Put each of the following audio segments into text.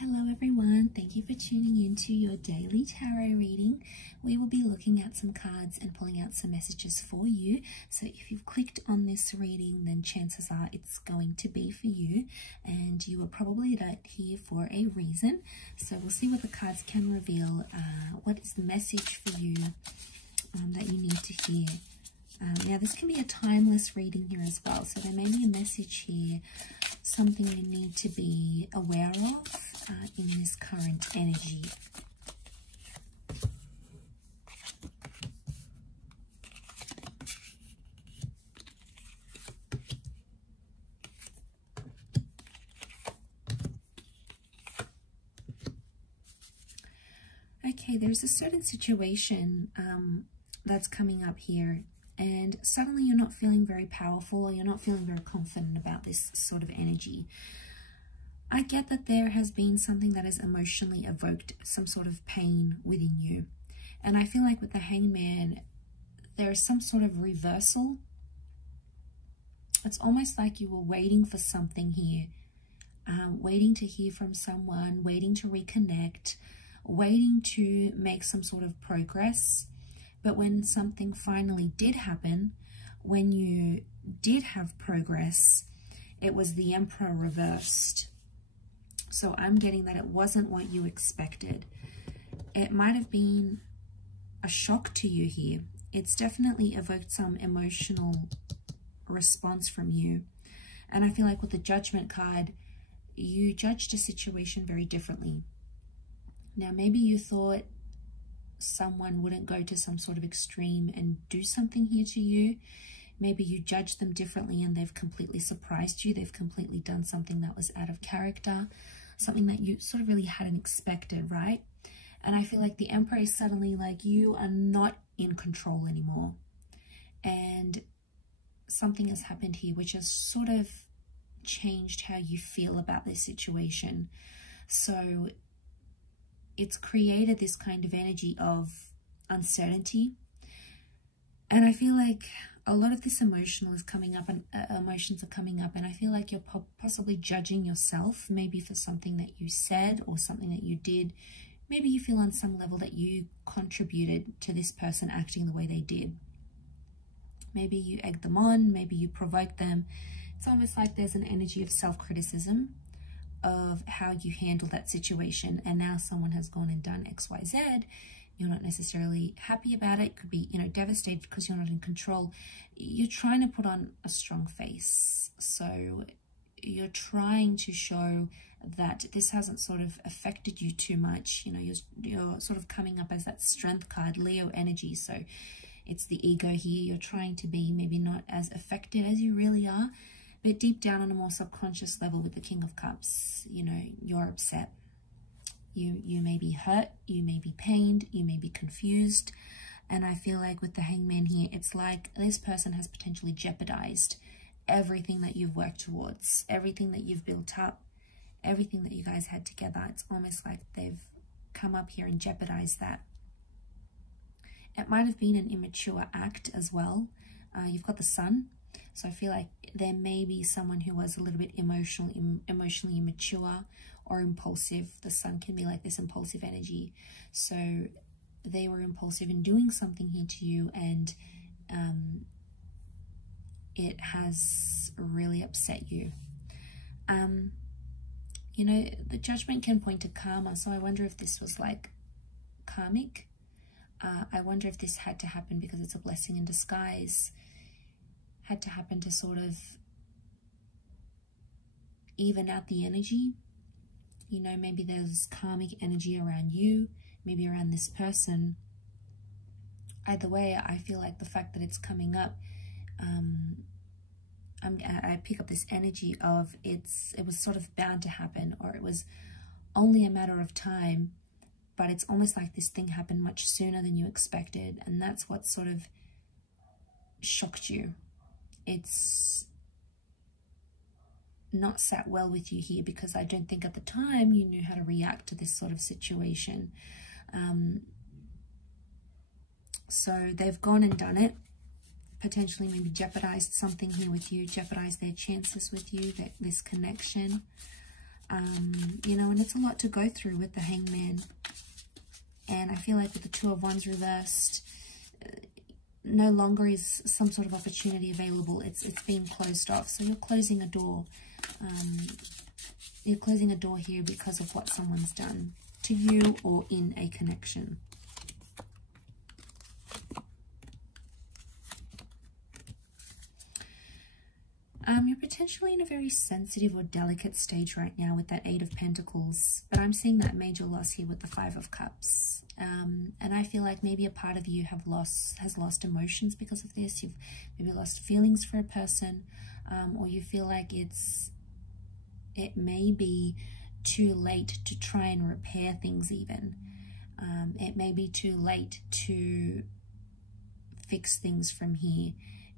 Hello everyone, thank you for tuning in to your daily tarot reading. We will be looking at some cards and pulling out some messages for you. So if you've clicked on this reading, then chances are it's going to be for you, and you were probably here for a reason. So we'll see what the cards can reveal. What is the message for you that you need to hear? Now this can be a timeless reading here as well, so there may be a message here, something you need to be aware of in this current energy. Okay, there's a certain situation that's coming up here, and suddenly you're not feeling very powerful, or you're not feeling very confident about this sort of energy. I get that there has been something that has emotionally evoked some sort of pain within you. And I feel like with the Hangman, there is some sort of reversal. It's almost like you were waiting for something here, waiting to hear from someone, waiting to reconnect, waiting to make some sort of progress. But when something finally did happen, when you did have progress, it was the Emperor reversed. So I'm getting that it wasn't what you expected. It might have been a shock to you here. It's definitely evoked some emotional response from you. And I feel like with the Judgment card, you judged a situation very differently. Now, maybe you thought someone wouldn't go to some sort of extreme and do something here to you. Maybe you judged them differently and they've completely surprised you. They've completely done something that was out of character, something that you sort of really hadn't expected, right? And I feel like the Emperor is suddenly like, you are not in control anymore. And something has happened here which has sort of changed how you feel about this situation. So it's created this kind of energy of uncertainty. And I feel like a lot of this emotional is coming up, and emotions are coming up, and I feel like you're possibly judging yourself, maybe for something that you said or something that you did. Maybe you feel on some level that you contributed to this person acting the way they did. Maybe you egged them on, maybe you provoked them. It's almost like there's an energy of self-criticism of how you handle that situation, and now someone has gone and done XYZ. You're not necessarily happy about it. Could be, devastated because you're not in control. You're trying to put on a strong face. So you're trying to show that this hasn't sort of affected you too much. You're sort of coming up as that strength card, Leo energy. So it's the ego here. You're trying to be maybe not as affected as you really are, but deep down on a more subconscious level with the King of Cups, you're upset. You may be hurt, you may be pained, you may be confused. And I feel like with the Hangman here, it's like this person has potentially jeopardized everything that you've worked towards, everything that you've built up, everything that you guys had together. It's almost like they've come up here and jeopardized that. It might have been an immature act as well. You've got the Sun. So I feel like there may be someone who was a little bit emotionally immature or impulsive. The Sun can be like this impulsive energy. So they were impulsive in doing something here to you, and it has really upset you. The Judgment can point to karma. So I wonder if this was like karmic. I wonder if this had to happen because it's a blessing in disguise. Had to happen to sort of even out the energy. Maybe there's karmic energy around you, maybe around this person. Either way, I feel like the fact that it's coming up, I pick up this energy of it was sort of bound to happen, or it was only a matter of time, but it's almost like this thing happened much sooner than you expected, and that's what sort of shocked you. It's not sat well with you here, because I don't think at the time you knew how to react to this sort of situation. So they've gone and done it, potentially maybe jeopardized something here with you, jeopardized their chances with you, this connection. You know, and it's a lot to go through with the Hangman. And I feel like with the Two of Wands reversed, no longer is some sort of opportunity available. It's being closed off. So you're closing a door. You're closing a door here because of what someone's done to you or in a connection. You're potentially in a very sensitive or delicate stage right now with that Eight of Pentacles, but I'm seeing that major loss here with the Five of Cups. And I feel like maybe a part of you has lost emotions because of this. You've maybe lost feelings for a person, or you feel like it may be too late to try and repair things even. It may be too late to fix things from here.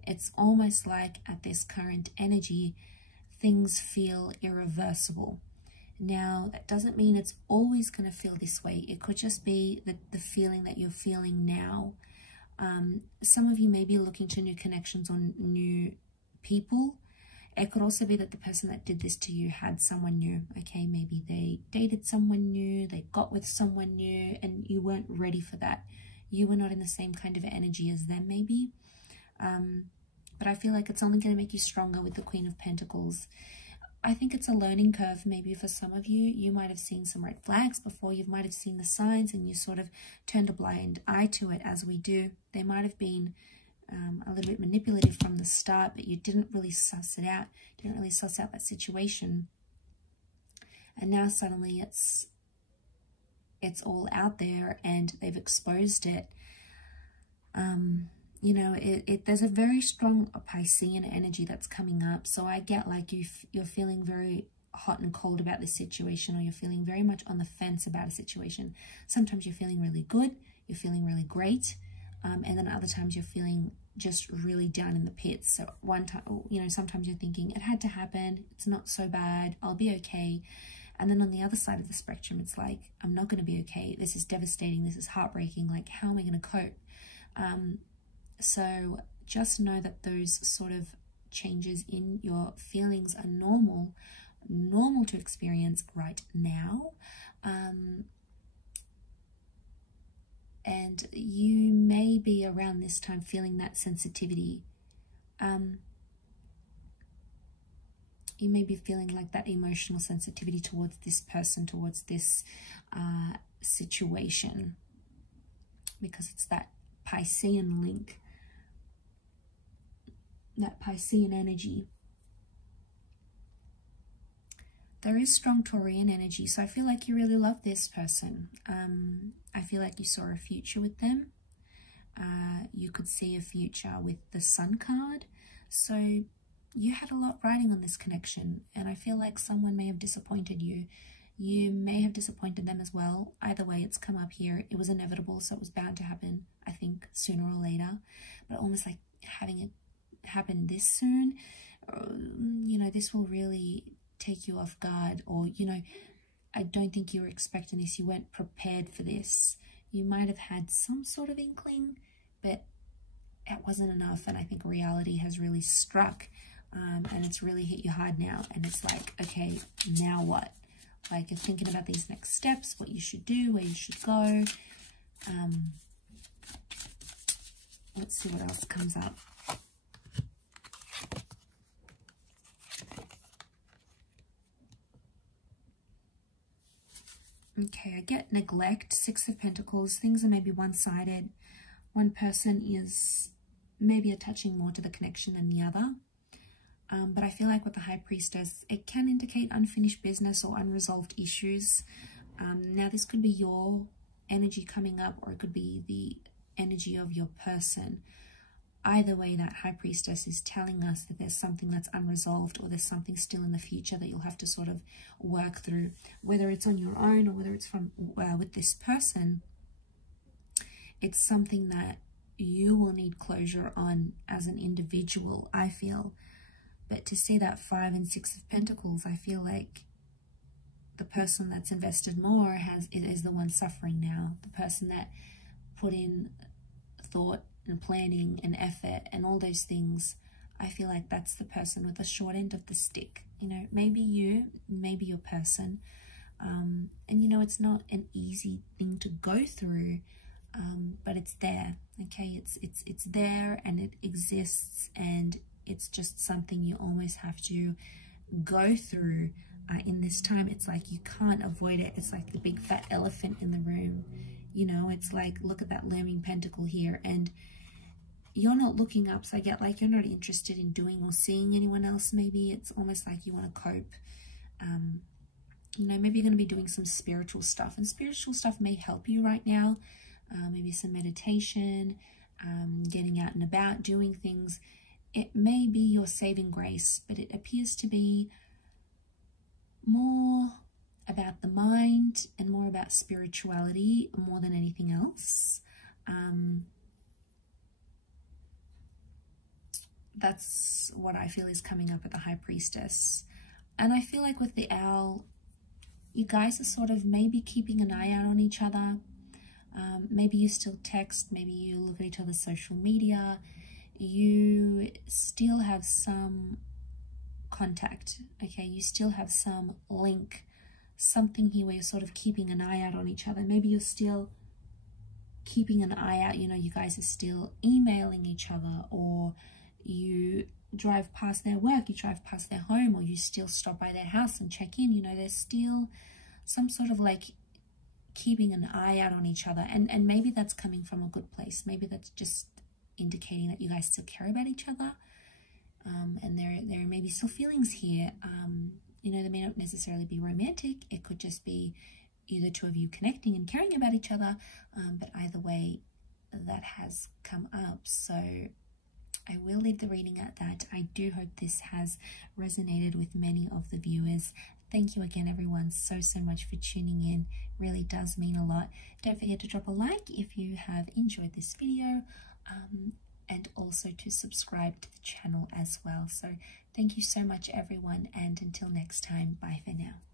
It's almost like at this current energy, things feel irreversible. Now, that doesn't mean it's always going to feel this way. It could just be the feeling that you're feeling now. Some of you may be looking to new connections or new people. It could also be that the person that did this to you had someone new. Okay, maybe they dated someone new, they got with someone new, and you weren't ready for that. You were not in the same kind of energy as them, maybe. But I feel like it's only going to make you stronger with the Queen of Pentacles. I think it's a learning curve. Maybe for some of you, you might have seen some red flags before. You might have seen the signs and you sort of turned a blind eye to it, as we do. They might have been a little bit manipulative from the start, but you didn't really suss it out. Didn't really suss out that situation. And now suddenly it's all out there and they've exposed it. You know, there's a very strong Piscean energy that's coming up. So I get like you're feeling very hot and cold about this situation, or you're feeling very much on the fence about a situation. Sometimes you're feeling really good, you're feeling really great, and then other times you're feeling just really down in the pits. So one time, you know, sometimes you're thinking it had to happen, it's not so bad, I'll be okay. And then on the other side of the spectrum, it's like, I'm not going to be okay, this is devastating, this is heartbreaking, like how am I going to cope? So just know that those sort of changes in your feelings are normal to experience right now. And you may be around this time feeling that sensitivity. You may be feeling like that emotional sensitivity towards this person, towards this situation, because it's that Piscean link, that Piscean energy. There is strong Taurian energy, so I feel like you really love this person. I feel like you saw a future with them. You could see a future with the Sun card. So you had a lot riding on this connection, and I feel like someone may have disappointed you. You may have disappointed them as well. Either way, it's come up here. It was inevitable, so it was bound to happen, I think, sooner or later. But almost like having it happen this soon, you know, this will really take you off guard. Or, you know, I don't think you were expecting this. You weren't prepared for this. You might have had some sort of inkling, but it wasn't enough. And I think reality has really struck, and it's really hit you hard now. And it's like, okay, now what? Like, you're thinking about these next steps, what you should do, where you should go. Let's see what else comes up. Okay, I get neglect, Six of Pentacles. Things are maybe one-sided. One person is maybe attaching more to the connection than the other. But I feel like with the High Priestess, it can indicate unfinished business or unresolved issues. Now, this could be your energy coming up, or it could be the energy of your person. Either way, that High Priestess is telling us that there's something that's unresolved, or there's something still in the future that you'll have to sort of work through, whether it's on your own or whether it's from with this person. It's something that you will need closure on as an individual, I feel. But to see that 5 and 6 of Pentacles, I feel like the person that's invested more is the one suffering now. The person that put in thought and planning and effort and all those things, I feel like that's the person with the short end of the stick. You know, maybe you, maybe your person. And you know, it's not an easy thing to go through, but it's there. Okay, it's there and it exists, and it's just something you almost have to go through in this time. It's like you can't avoid it. It's like the big fat elephant in the room. You know, it's like, look at that looming pentacle here, and you're not looking up. So I get like you're not interested in doing or seeing anyone else. Maybe it's almost like you want to cope. You know, maybe you're going to be doing some spiritual stuff, and spiritual stuff may help you right now. Maybe some meditation, getting out and about, doing things. It may be your saving grace, but it appears to be more about the mind and more about spirituality more than anything else. That's what I feel is coming up at the High Priestess. And I feel like with the Owl, you guys are sort of maybe keeping an eye out on each other. Maybe you still text, maybe you look at each other's social media. You still have some contact, okay? You still have some link, something here where you're sort of keeping an eye out on each other. Maybe you're still keeping an eye out, you know, you guys are still emailing each other, or you drive past their work, you drive past their home, or you still stop by their house and check in. You know, there's still some sort of like keeping an eye out on each other, and maybe that's coming from a good place. Maybe that's just indicating that you guys still care about each other, and there may be still feelings here. You know, they may not necessarily be romantic. It could just be either two of you connecting and caring about each other, but either way, that has come up. So I will leave the reading at that. I do hope this has resonated with many of the viewers. Thank you again, everyone, so much for tuning in. Really does mean a lot. Don't forget to drop a like if you have enjoyed this video, and also to subscribe to the channel as well. So thank you so much, everyone, and until next time, bye for now.